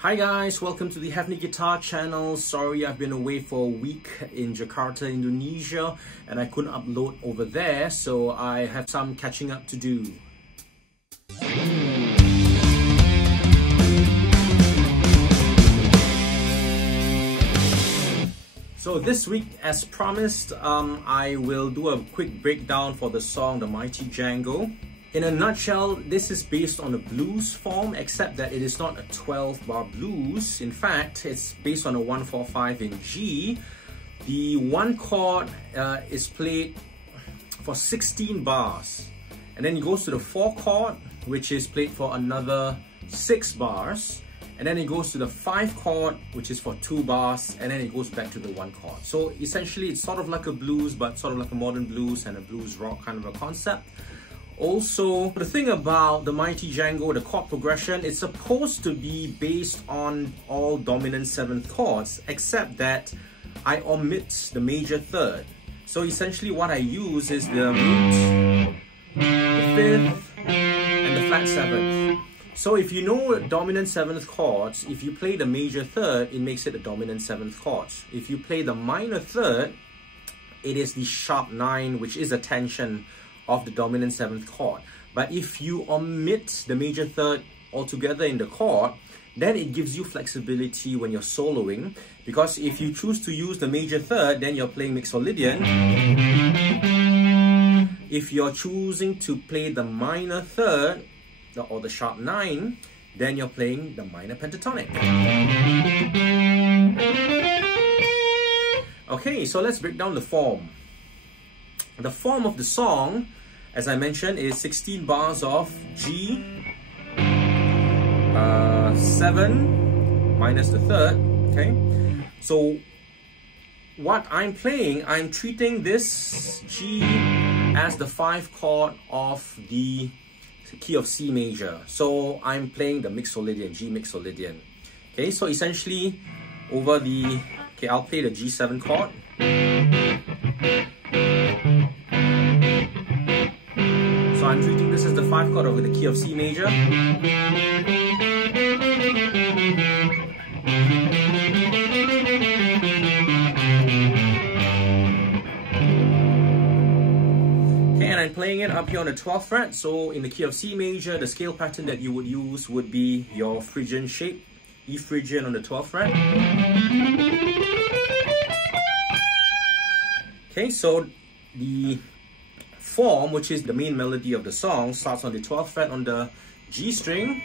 Hi guys, welcome to the Hefni Guitar channel. Sorry I've been away for a week in Jakarta, Indonesia, and I couldn't upload over there, so I have some catching up to do. So this week, as promised, I will do a quick breakdown for the song The Mighty Django. In a nutshell, this is based on a blues form, except that it is not a 12-bar blues. In fact, it's based on a 1-4-5 in G. The one chord is played for 16 bars. And then it goes to the 4 chord, which is played for another 6 bars. And then it goes to the 5 chord, which is for 2 bars, and then it goes back to the 1 chord. So essentially, it's sort of like a blues, but sort of like a modern blues and a blues rock kind of a concept. Also, the thing about the Mighty Django, the chord progression, it's supposed to be based on all dominant 7th chords, except that I omit the major third. So essentially what I use is the root, the 5th, and the flat 7th. So if you know dominant 7th chords, if you play the major third, it makes it a dominant 7th chords. If you play the minor third, it is the sharp 9, which is a tension of the dominant 7th chord. But if you omit the major third altogether in the chord, then it gives you flexibility when you're soloing, because if you choose to use the major third, then you're playing Mixolydian. If you're choosing to play the minor third, or the sharp 9, then you're playing the minor pentatonic. Okay, so let's break down the form. The form of the song, as I mentioned, is 16 bars of G, 7 minus the third, okay? So what I'm playing, I'm treating this G as the 5 chord of the key of C major. So I'm playing the Mixolydian, G Mixolydian. Okay, so essentially over the, okay, I'll play the G7 chord. So I'm treating this as the 5 chord over the key of C major. And I'm playing it up here on the 12th fret, so in the key of C major, the scale pattern that you would use would be your Phrygian shape, E Phrygian on the 12th fret. Okay, so the form, which is the main melody of the song, starts on the 12th fret on the G string.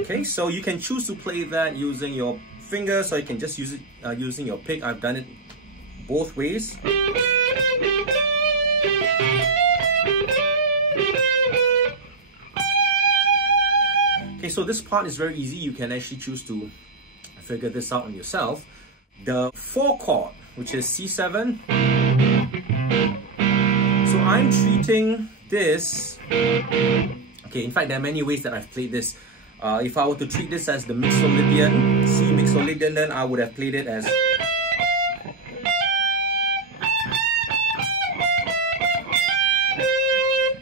Okay, so you can choose to play that using your fingers, or you can just use it using your pick. I've done it both ways. Okay, so this part is very easy. You can actually choose to figure this out on yourself. The 4 chord, which is C7. So I'm treating this, okay, in fact there are many ways that I've played this. If I were to treat this as the Mixolydian, C Mixolydian, then I would have played it as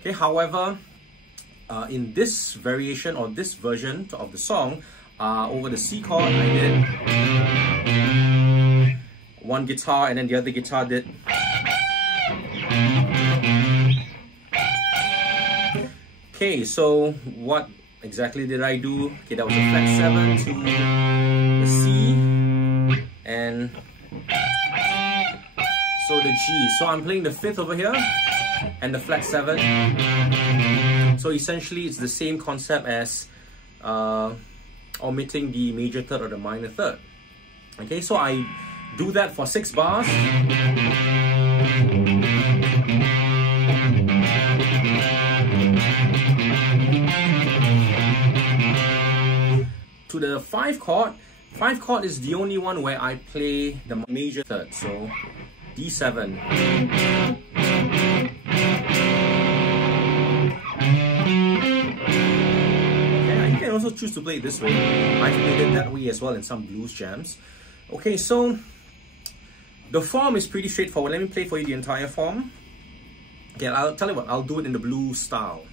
okay. However, in this variation or this version of the song, over the C chord, I did one guitar and then the other guitar did. Okay, so what exactly did I do? Okay, that was a flat 7 to the C and so the G. So I'm playing the 5th over here and the flat 7. So essentially it's the same concept as omitting the major third or the minor third. Okay, so I do that for 6 bars. To the 5 chord. 5 chord is the only one where I play the major third, so D7. Okay, you can also choose to play it this way. I played it that way as well in some blues jams. Okay, so The form is pretty straightforward. Let me play for you the entire form. Okay, I'll tell you what, I'll do it in the blues style.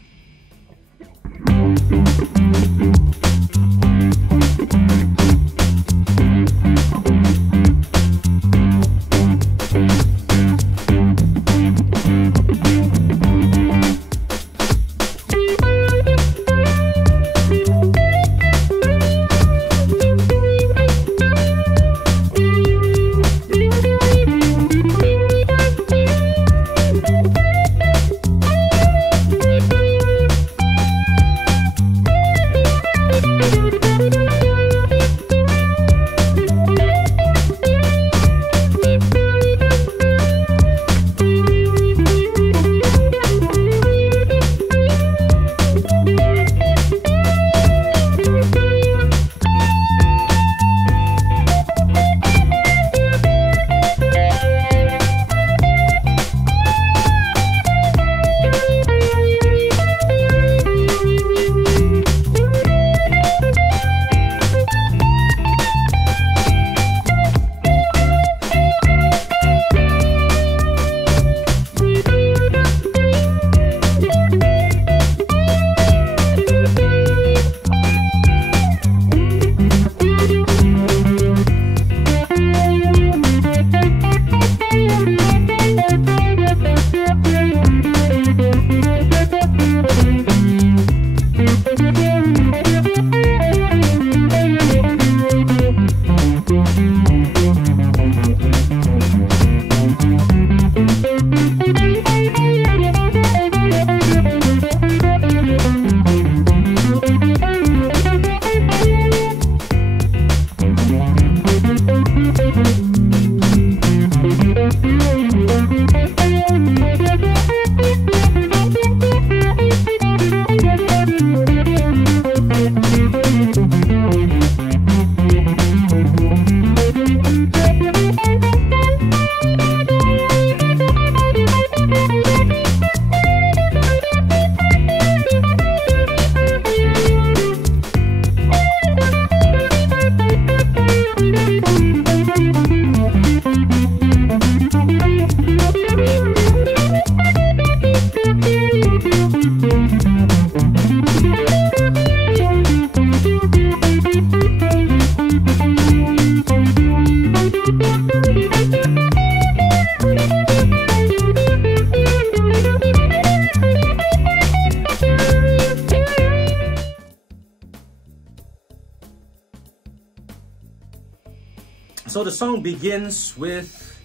So the song begins with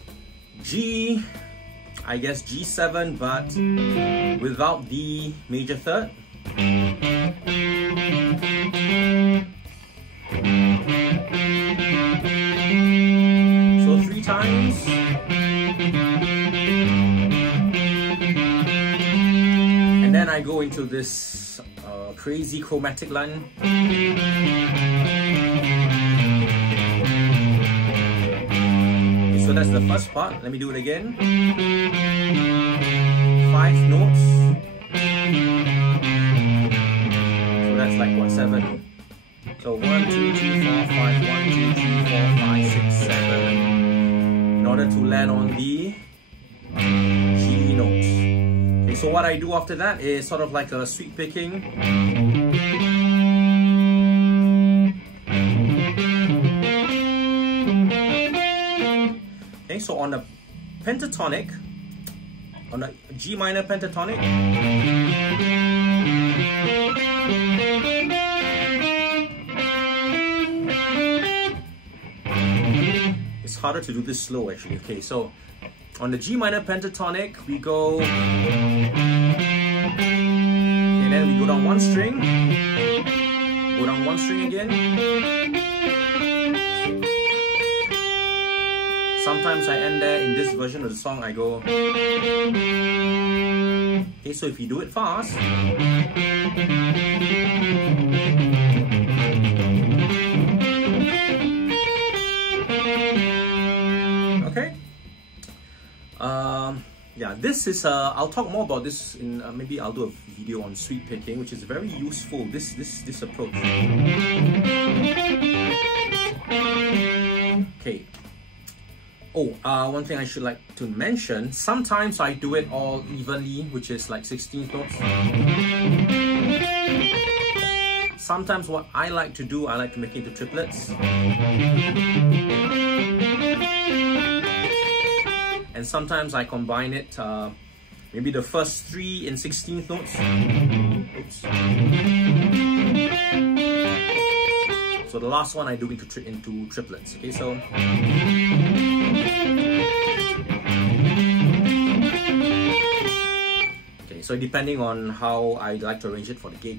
G, I guess G7, but without the major third. So 3 times. And then I go into this crazy chromatic line. So that's the first part. Let me do it again. 5 notes. So that's like what, 7? So 1, 2, 3, 4, 5. 1, 2, 3, 4, 5, 6, 7. In order to land on the G notes. Okay, so what I do after that is sort of like a sweep picking. So on a pentatonic, on a G minor pentatonic, it's harder to do this slow actually. Okay, so on the G minor pentatonic, we go, and then we go down 1 string, go down 1 string again. Sometimes I end there. In this version of the song I go. Okay, so if you do it fast. Okay. Yeah, this is I'll talk more about this in maybe I'll do a video on sweep picking, which is very useful. This approach. Okay. Oh, one thing I should like to mention, sometimes I do it all evenly, which is like 16th notes. Sometimes what I like to do, I like to make it into triplets. And sometimes I combine it, maybe the first 3 in 16th notes. Oops. So the last one I do into triplets. Okay, so so depending on how I like to arrange it for the gig.